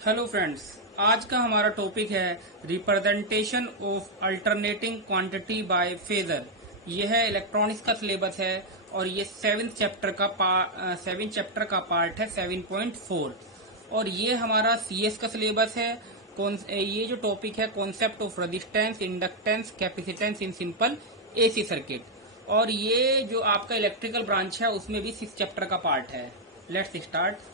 Hello friends, आज का हमारा टॉपिक है representation of alternating quantity by phasor. यह है इलेक्ट्रॉनिक्स का सिलेबस है और ये सेवेंथ चैप्टर का पार्ट है 7.4 और ये हमारा सीएस का सिलेबस है। ये जो टॉपिक है concept of resistance, inductance, capacitance in simple AC circuit, और ये जो आपका इलेक्ट्रिकल ब्रांच है उसमें भी 6 चैप्टर का पार्ट है। Let's start.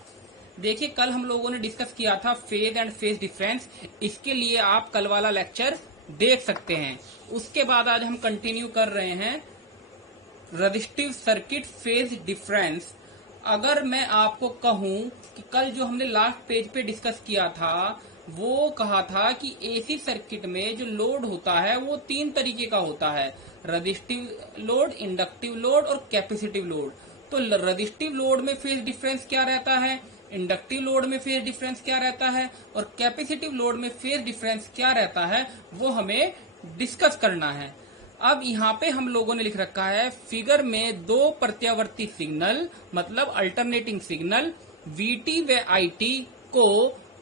देखिए, कल हम लोगों ने डिस्कस किया था फेज एंड फेज डिफरेंस। इसके लिए आप कल वाला लेक्चर देख सकते हैं। उसके बाद आज हम कंटिन्यू कर रहे हैं रेजिस्टिव सर्किट फेज डिफरेंस। अगर मैं आपको कहूं कि कल जो हमने लास्ट पेज पे डिस्कस किया था वो कहा था कि एसी सर्किट में जो लोड होता है वो 3 तरीके का होता है, रेजिस्टिव लोड, इंडक्टिव लोड और कैपेसिटिव लोड। तो रेजिस्टिव लोड में फेज डिफरेंस क्या रहता है, इंडक्टिव लोड में फेज डिफरेंस क्या रहता है और कैपेसिटिव लोड में फेज डिफरेंस क्या रहता है, वो हमें डिस्कस करना है। अब यहाँ पे हम लोगों ने लिख रखा है फिगर में 2 प्रत्यावर्ती सिग्नल मतलब अल्टरनेटिंग सिग्नल वीटी व आईटी को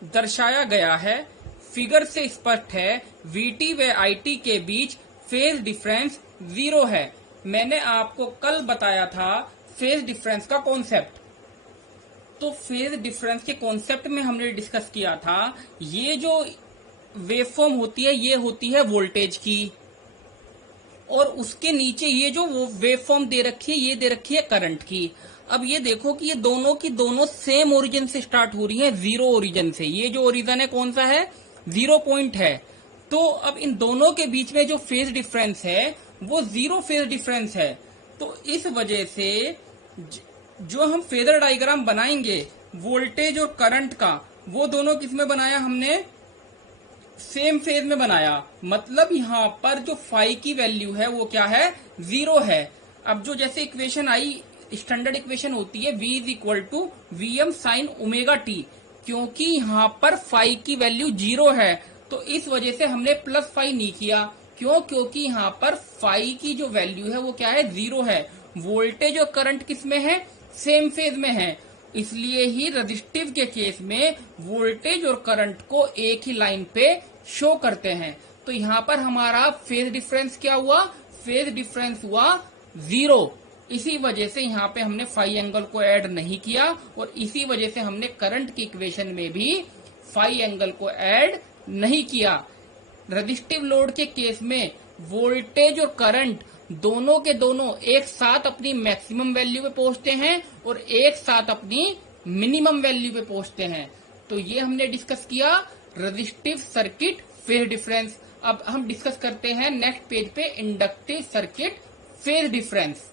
दर्शाया गया है। फिगर से स्पष्ट है वीटी व आईटी के बीच फेज डिफरेंस 0 है। मैंने आपको कल बताया था फेज डिफरेंस का कॉन्सेप्ट। तो फेज डिफरेंस के कॉन्सेप्ट में हमने डिस्कस किया था ये जो वेवफॉर्म होती है ये होती है वोल्टेज की, और उसके नीचे ये जो वो वेवफॉर्म दे रखी है ये दे रखी है करंट की। अब ये देखो कि ये दोनों की दोनों सेम ओरिजिन से स्टार्ट हो रही है, 0 ओरिजिन से। ये जो ओरिजिन है कौन सा है, 0 पॉइंट है। तो अब इन दोनों के बीच में जो फेज डिफरेंस है वो 0 फेज डिफरेंस है। तो इस वजह से जो हम फेजर डायग्राम बनाएंगे वोल्टेज और करंट का, वो दोनों किसमें बनाया हमने, सेम फेज में बनाया। मतलब यहाँ पर जो फाई की वैल्यू है वो क्या है, 0 है। अब जो जैसे इक्वेशन आई, स्टैंडर्ड इक्वेशन होती है V is equal to VM sine omega t, क्योंकि यहाँ पर फाई की वैल्यू 0 है तो इस वजह से हमने प्लस फाई नहीं किया। क्यों, क्योंकि यहाँ पर फाई की जो वैल्यू है वो क्या है, 0 है। वोल्टेज और करंट किसमें है, सेम फेज में है। इसलिए ही रेजिस्टिव के केस में वोल्टेज और करंट को एक ही लाइन पे शो करते हैं। तो यहाँ पर हमारा फेज डिफरेंस क्या हुआ, फेज डिफरेंस हुआ 0। इसी वजह से यहाँ पे हमने फाई एंगल को ऐड नहीं किया और इसी वजह से हमने करंट की इक्वेशन में भी फाई एंगल को ऐड नहीं किया। रेजिस्टिव लोड के केस में वोल्टेज और करंट दोनों के दोनों एक साथ अपनी मैक्सिमम वैल्यू पे पहुंचते हैं और एक साथ अपनी मिनिमम वैल्यू पे पहुंचते हैं। तो ये हमने डिस्कस किया रेजिस्टिव सर्किट फेज डिफरेंस। अब हम डिस्कस करते हैं नेक्स्ट पेज पे इंडक्टिव सर्किट फेज डिफरेंस।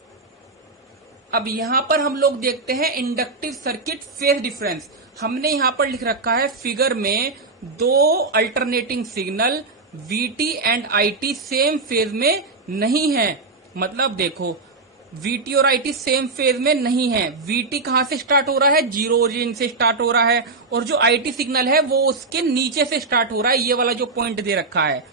अब यहाँ पर हम लोग देखते हैं इंडक्टिव सर्किट फेज डिफरेंस। हमने यहाँ पर लिख रखा है फिगर में 2 alternating signal VT and IT same phase में नहीं है। मतलब देखो, VT और IT सेम फेज में नहीं है। VT कहाँ से स्टार्ट हो रहा है, 0 ओरिजिन से स्टार्ट हो रहा है, और जो IT सिग्नल है वो उसके नीचे से स्टार्ट हो रहा है, ये वाला जो पॉइंट दे रखा है।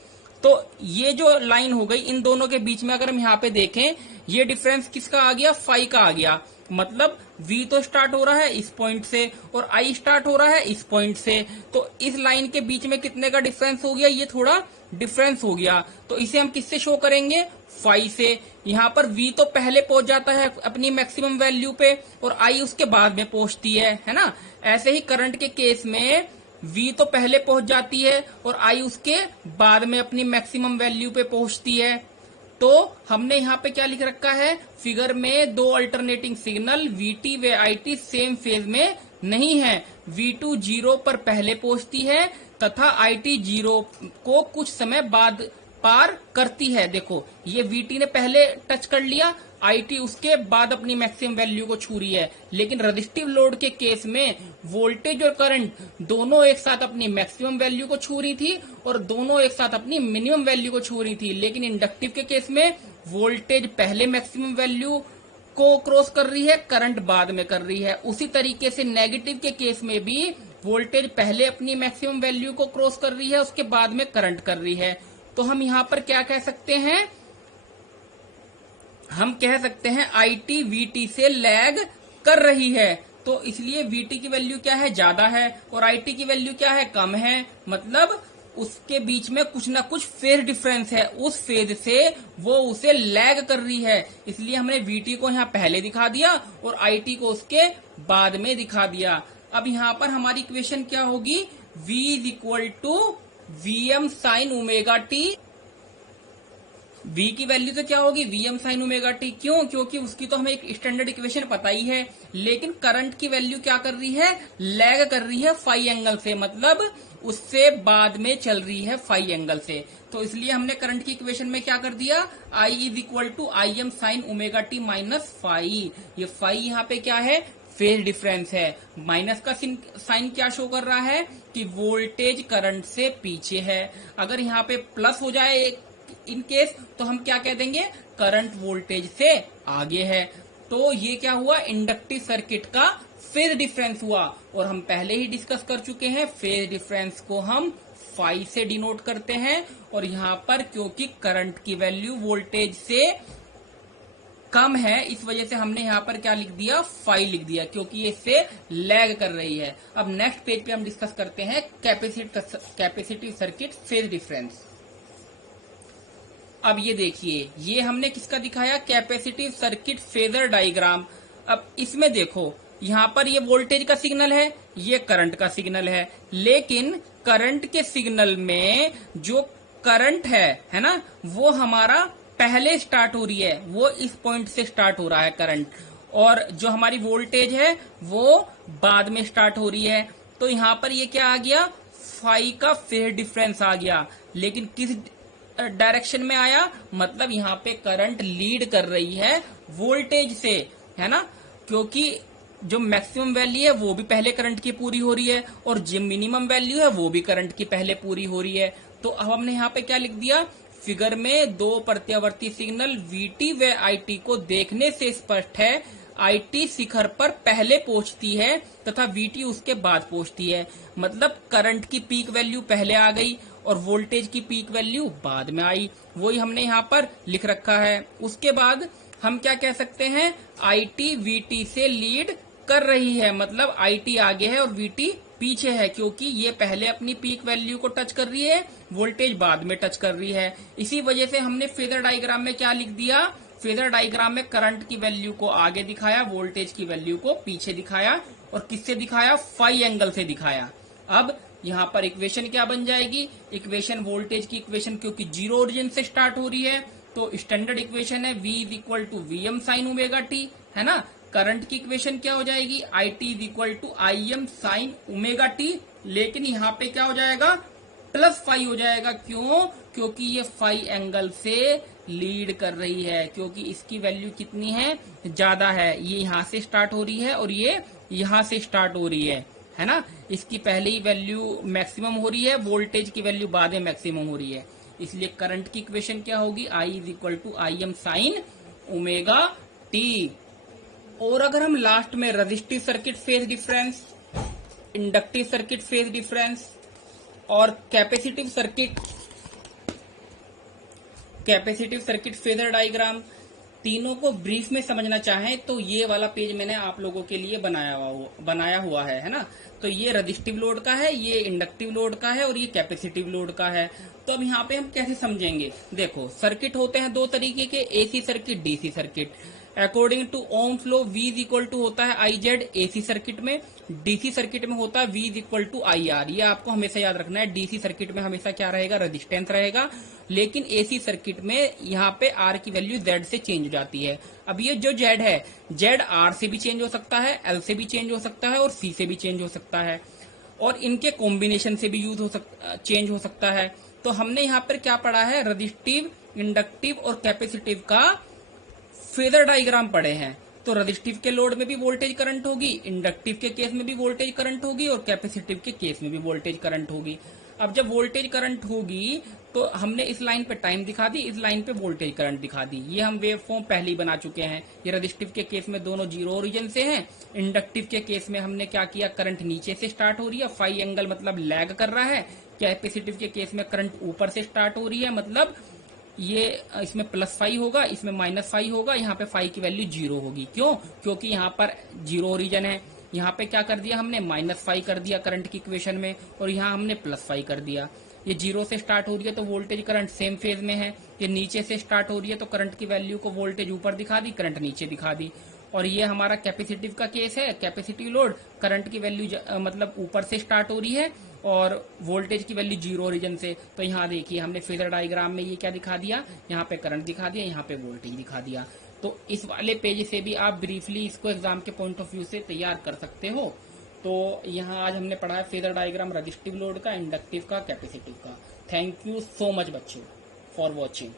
तो ये जो लाइन हो गई इन दोनों के बीच में, अगर हम यहाँ पे देखें ये डिफरेंस किसका आ गया, फाई का आ गया। मतलब V तो स्टार्ट हो रहा है इस पॉइंट से और I स्टार्ट हो रहा है इस पॉइंट से। तो इस लाइन के बीच में कितने का डिफरेंस हो गया, ये थोड़ा डिफरेंस हो गया। तो इसे हम किससे शो करेंगे, फाई से। यहाँ पर V तो पहले पहुंच जाता है अपनी मैक्सिमम वैल्यू पे और I उसके बाद में पहुंचती है ना। ऐसे ही करंट के केस में V तो पहले पहुंच जाती है और I उसके बाद में अपनी मैक्सिमम वैल्यू पे पहुंचती है। तो हमने यहाँ पे क्या लिख रखा है, फिगर में 2 अल्टरनेटिंग सिग्नल VT व IT सेम फेज में नहीं है। V2 0 पर पहले पहुंचती है तथा IT 0 को कुछ समय बाद पार करती है। देखो, ये VT ने पहले टच कर लिया, IT उसके बाद अपनी मैक्सिमम वैल्यू को छू रही है। लेकिन रेजिस्टिव लोड के केस में वोल्टेज और करंट दोनों एक साथ अपनी मैक्सिमम वैल्यू को छू रही थी और दोनों एक साथ अपनी मिनिमम वैल्यू को छू रही थी। लेकिन इंडक्टिव के केस में वोल्टेज पहले मैक्सिमम वैल्यू को क्रॉस कर रही है, करंट बाद में कर रही है। उसी तरीके से नेगेटिव के केस में भी वोल्टेज पहले अपनी मैक्सिमम वैल्यू को क्रॉस कर रही है, उसके बाद में करंट कर रही है। तो हम यहाँ पर क्या कह सकते हैं, हम कह सकते हैं IT VT से लैग कर रही है। तो इसलिए VT की वैल्यू क्या है, ज्यादा है, और IT की वैल्यू क्या है, कम है। मतलब उसके बीच में कुछ ना कुछ फेज डिफरेंस है, उस फेज से वो उसे लैग कर रही है। इसलिए हमने VT को यहाँ पहले दिखा दिया और IT को उसके बाद में दिखा दिया। अब यहाँ पर हमारी इक्वेशन क्या होगी, V is equal to Vm sine omega t. V की वैल्यू तो क्या होगी, Vm साइन ओमेगा टी। क्यों, क्योंकि उसकी तो हमें एक स्टैंडर्ड इक्वेशन पता ही है। लेकिन करंट की वैल्यू क्या कर रही है, लैग कर रही है फाई एंगल से, मतलब उससे बाद में चल रही है फाई एंगल से। तो इसलिए हमने करंट की इक्वेशन में क्या कर दिया, I is equal to I M sine omega t minus phi. ये फाई यहाँ पे क्या है, फेज डिफरेंस है। माइनस का साइन क्या शो कर रहा है कि वोल्टेज करंट से पीछे है। अगर यहाँ पे प्लस हो जाए इन केस, तो हम क्या कह देंगे, करंट वोल्टेज से आगे है। तो ये क्या हुआ, इंडक्टिव सर्किट का फेज डिफरेंस हुआ। और हम पहले ही डिस्कस कर चुके हैं, फेज डिफरेंस को हम फाई से डिनोट करते हैं। और यहाँ पर क्योंकि करंट की वैल्यू वोल्टेज से कम है, इस वजह से हमने यहाँ पर क्या लिख दिया, फाई लिख दिया, क्योंकि ये इससे लैग कर रही है। अब नेक्स्ट पेज पे हम डिस्कस करते हैं कैपेसिटिव सर्किट फेज डिफरेंस। अब ये देखिए, ये हमने किसका दिखाया, कैपेसिटिव सर्किट फेजर डायग्राम। अब इसमें देखो, यहाँ पर ये वोल्टेज का सिग्नल है, ये करंट का सिग्नल है। लेकिन करंट के सिग्नल में जो करंट है ना, वो हमारा पहले स्टार्ट हो रही है, वो इस पॉइंट से स्टार्ट हो रहा है करंट। और जो हमारी वोल्टेज है वो बाद में स्टार्ट हो रही है। तो यहाँ पर ये क्या आ गया, फाई का फेज डिफरेंस आ गया। लेकिन किस डायरेक्शन में आया, मतलब यहाँ पे करंट लीड कर रही है वोल्टेज से, है ना, क्योंकि जो मैक्सिमम वैल्यू है वो भी पहले करंट की पूरी हो रही है, और जो मिनिमम वैल्यू है वो भी करंट की पहले पूरी हो रही है। तो अब हमने यहाँ पे क्या लिख दिया, फिगर में दो प्रत्यावर्ती सिग्नल VT व IT को देखने से स्पष्ट है, IT शिखर पर पहले पहुंचती है तथा VT उसके बाद पहुंचती है। मतलब करंट की पीक वैल्यू पहले आ गई और वोल्टेज की पीक वैल्यू बाद में आई, वही हमने यहाँ पर लिख रखा है। उसके बाद हम क्या कह सकते हैं, IT VT से लीड कर रही है, मतलब IT आगे है और VT पीछे है, क्योंकि ये पहले अपनी पीक वैल्यू को टच कर रही है, वोल्टेज बाद में टच कर रही है। इसी वजह से हमने फेजर डायग्राम में क्या लिख दिया, फेजर डायग्राम में करंट की वैल्यू को आगे दिखाया, वोल्टेज की वैल्यू को पीछे दिखाया, और किससे दिखाया, फाई एंगल से दिखाया। अब यहाँ पर इक्वेशन क्या बन जाएगी, इक्वेशन वोल्टेज की इक्वेशन, क्योंकि जीरो ओरिजिन से स्टार्ट हो रही है, तो स्टैंडर्ड इक्वेशन है V is equal to Vm sine omega t, है ना। करंट की इक्वेशन क्या हो जाएगी, IT is equal to Im sine omega t. लेकिन यहाँ पे क्या हो जाएगा, प्लस फाई हो जाएगा। क्यों, क्योंकि ये फाई एंगल से लीड कर रही है, क्योंकि इसकी वैल्यू कितनी है, ज्यादा है। ये यहाँ से स्टार्ट हो रही है और ये यहाँ से स्टार्ट हो रही है ना। इसकी पहले ही वैल्यू मैक्सिमम हो रही है, वोल्टेज की वैल्यू बाद में मैक्सिमम हो रही है। इसलिए करंट की इक्वेशन क्या होगी, I is equal to Im sine omega t. और अगर हम लास्ट में resistive circuit phase difference, inductive circuit phase difference और कैपेसिटिव सर्किट फेजर डायग्राम तीनों को ब्रीफ में समझना चाहें, तो ये वाला पेज मैंने आप लोगों के लिए बनाया हुआ है ना। तो ये रेजिस्टिव लोड का है, ये इंडक्टिव लोड का है और ये कैपेसिटिव लोड का है। तो अब यहाँ पे हम कैसे समझेंगे, देखो सर्किट होते हैं दो तरीके के, AC circuit, DC circuit. According to Ohm's law V is equal to होता है IZ AC सर्किट में, DC सर्किट में होता है V is equal to IR। ये आपको हमेशा याद रखना है, DC सर्किट में हमेशा क्या रहेगा, रेजिस्टेंस रहेगा, लेकिन AC सर्किट में यहाँ पे R की वैल्यू Z से चेंज हो जाती है। अब ये जो Z है, Z R से भी चेंज हो सकता है, L से भी चेंज हो सकता है और C से भी चेंज हो सकता है, और इनके कॉम्बिनेशन से भी चेंज हो सकता है। तो हमने यहाँ पर क्या पढ़ा है, रेजिस्टिव, इंडक्टिव और कैपेसिटिव का फेजर डायग्राम पढ़े हैं। तो रेजिस्टिव के लोड में भी वोल्टेज करंट होगी, इंडक्टिव के केस में भी वोल्टेज करंट होगी और कैपेसिटिव के केस में भी वोल्टेज करंट होगी। अब जब वोल्टेज करंट होगी तो हमने इस लाइन पे टाइम दिखा दी, इस लाइन पे वोल्टेज करंट दिखा दी। ये हम वेव फॉर्म पहले ही बना चुके हैं। ये रेजिस्टिव के केस में दोनों जीरो ओरिजिन से हैं, इंडक्टिव के केस में हमने क्या किया, करंट नीचे से स्टार्ट हो रही है, फाई एंगल मतलब लैग कर रहा है। कैपेसिटिव के केस में करंट ऊपर से स्टार्ट हो रही है, मतलब ये इसमें प्लस फाई होगा, इसमें माइनस फाई होगा, यहाँ पे फाई की वैल्यू जीरो होगी। क्यों, क्योंकि यहाँ पर जीरो ओरिजिन है। यहाँ पे क्या कर दिया हमने, -5 कर दिया करंट की इक्वेशन में, और यहाँ हमने +5 कर दिया। ये 0 से स्टार्ट हो रही है तो वोल्टेज करंट सेम फेज में है। ये नीचे से स्टार्ट हो रही है तो करंट की वैल्यू को वोल्टेज ऊपर दिखा दी, करंट नीचे दिखा दी। और ये हमारा कैपेसिटिव का केस है, कैपेसिटिव लोड, करंट की वैल्यू मतलब ऊपर से स्टार्ट हो रही है और वोल्टेज की वैल्यू 0 ओरिजिन से। तो यहाँ देखिए हमने फेजर डायग्राम में ये क्या दिखा दिया, यहाँ पे करंट दिखा दिया, यहाँ पे वोल्टेज दिखा दिया। तो इस वाले पेज से भी आप ब्रीफली इसको एग्जाम के पॉइंट ऑफ व्यू से तैयार कर सकते हो। तो यहाँ आज हमने पढ़ा है फेजर डायग्राम रजिस्टिव लोड का, इंडक्टिव का, कैपेसिटिव का। थैंक यू सो मच बच्चों फॉर वॉचिंग।